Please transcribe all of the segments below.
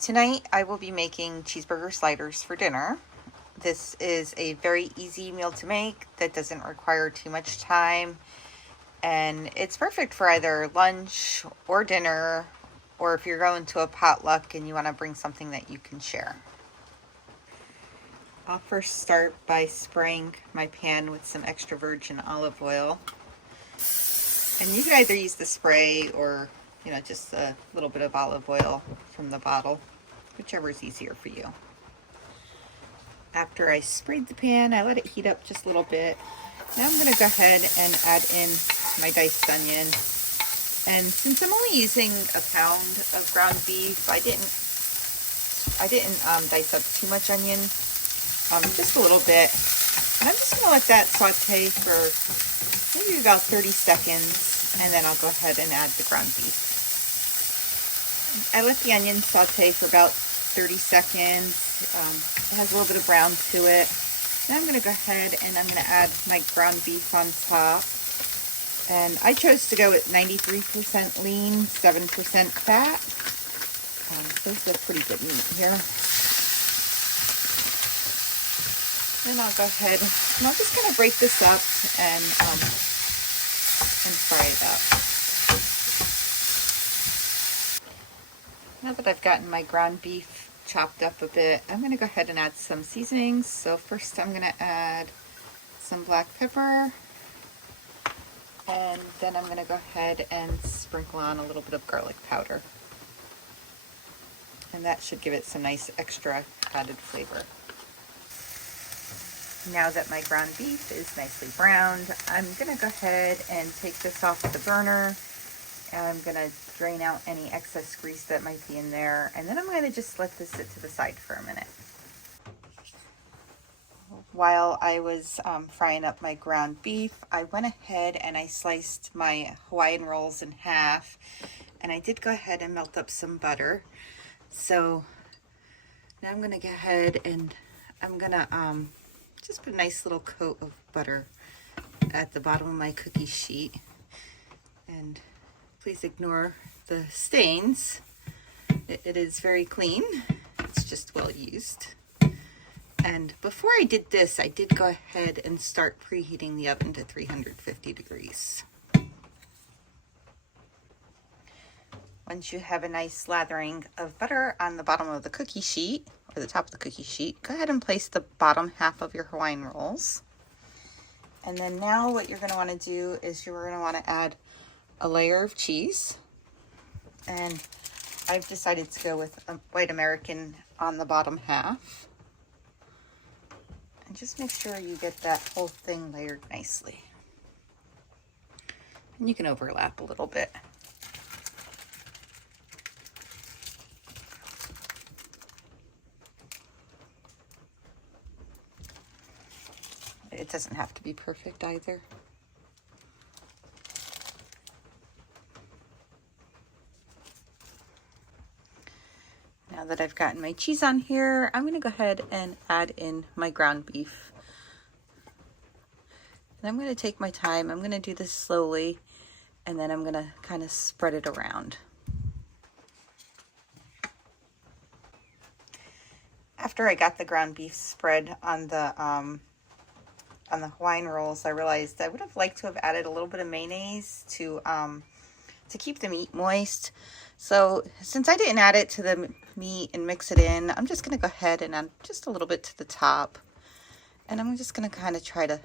Tonight I will be making cheeseburger sliders for dinner. This is a very easy meal to make that doesn't require too much time, and it's perfect for either lunch or dinner, or if you're going to a potluck and you want to bring something that you can share. I'll first start by spraying my pan with some extra virgin olive oil. And you can either use the spray or, just a little bit of olive oil from the bottle, whichever is easier for you. After I sprayed the pan, I let it heat up just a little bit. Now I'm going to go ahead and add in my diced onion. And since I'm only using a pound of ground beef, I didn't dice up too much onion, just a little bit. And I'm just going to let that saute for maybe about 30 seconds, and then I'll go ahead and add the ground beef. I let the onion saute for about 30 seconds. It has a little bit of brown to it. Then I'm going to go ahead and I'm going to add my ground beef on top. And I chose to go with 93% lean, 7% fat. So this is a pretty good meat here. Then I'll go ahead and I'll just kind of break this up and fry it up. Now that I've gotten my ground beef chopped up a bit, I'm going to go ahead and add some seasonings. So first I'm going to add some black pepper, and then I'm going to go ahead and sprinkle on a little bit of garlic powder. And that should give it some nice extra added flavor. Now that my ground beef is nicely browned, I'm going to go ahead and take this off the burner, and I'm going to drain out any excess grease that might be in there, and then I'm going to just let this sit to the side for a minute. While I was frying up my ground beef, I went ahead and I sliced my Hawaiian rolls in half, and I did go ahead and melt up some butter. So now I'm going to go ahead and I'm going to just put a nice little coat of butter at the bottom of my cookie sheet. And please ignore the stains. It is very clean. It's just well used. And before I did this, I did go ahead and start preheating the oven to 350 degrees. Once you have a nice lathering of butter on the bottom of the cookie sheet, or the top of the cookie sheet, go ahead and place the bottom half of your Hawaiian rolls. And then now what you're going to want to do is you're going to want to add a layer of cheese. And I've decided to go with a white American on the bottom half. And just make sure you get that whole thing layered nicely. And you can overlap a little bit. It doesn't have to be perfect either. Now that I've gotten my cheese on here, I'm going to go ahead and add in my ground beef. And I'm going to take my time. I'm going to do this slowly, and then I'm going to kind of spread it around. After I got the ground beef spread on the Hawaiian rolls, I realized I would have liked to have added a little bit of mayonnaise to keep the meat moist. So since I didn't add it to the meat and mix it in, I'm just going to go ahead and add just a little bit to the top. And I'm just going to kind of try to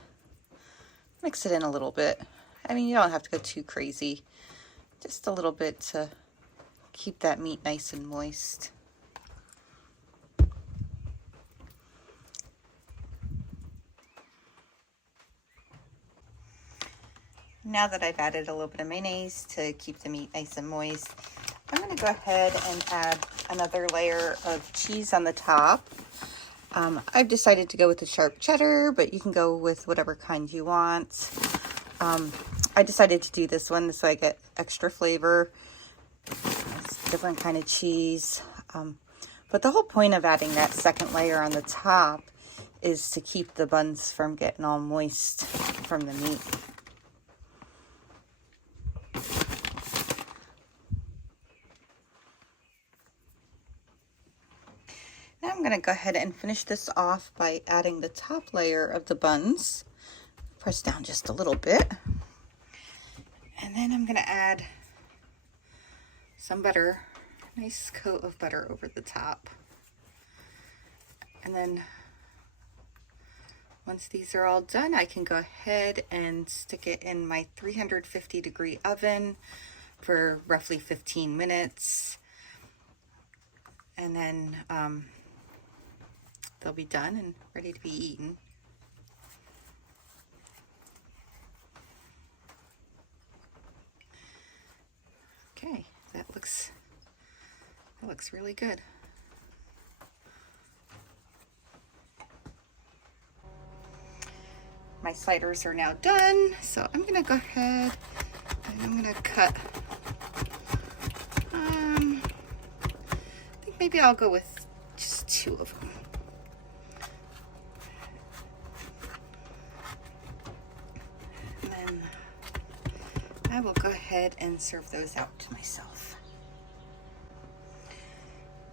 mix it in a little bit. I mean, you don't have to go too crazy. Just a little bit to keep that meat nice and moist. Now that I've added a little bit of mayonnaise to keep the meat nice and moist, I'm going to go ahead and add another layer of cheese on the top. I've decided to go with the sharp cheddar, but you can go with whatever kind you want. I decided to do this one so I get extra flavor. It's a different kind of cheese. But the whole point of adding that second layer on the top is to keep the buns from getting all moist from the meat. going to go ahead and finish this off by adding the top layer of the buns. Press down just a little bit. And then I'm going to add some butter, a nice coat of butter over the top. And then once these are all done, I can go ahead and stick it in my 350-degree oven for roughly 15 minutes. And then they'll be done and ready to be eaten. Okay, that looks really good. My sliders are now done, so I'm gonna go ahead and I'm gonna cut. I think maybe I'll go with just 2 of them. And then I will go ahead and serve those out to myself.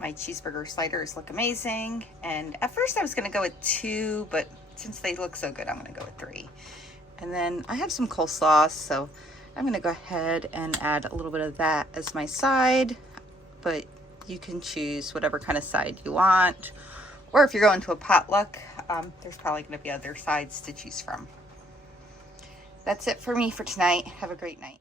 My cheeseburger sliders look amazing, and at first I was gonna go with 2, but since they look so good, I'm gonna go with 3. And then I have some coleslaw, so I'm gonna go ahead and add a little bit of that as my side, but you can choose whatever kind of side you want. Or if you're going to a potluck, there's probably gonna be other sides to choose from. That's it for me for tonight. Have a great night.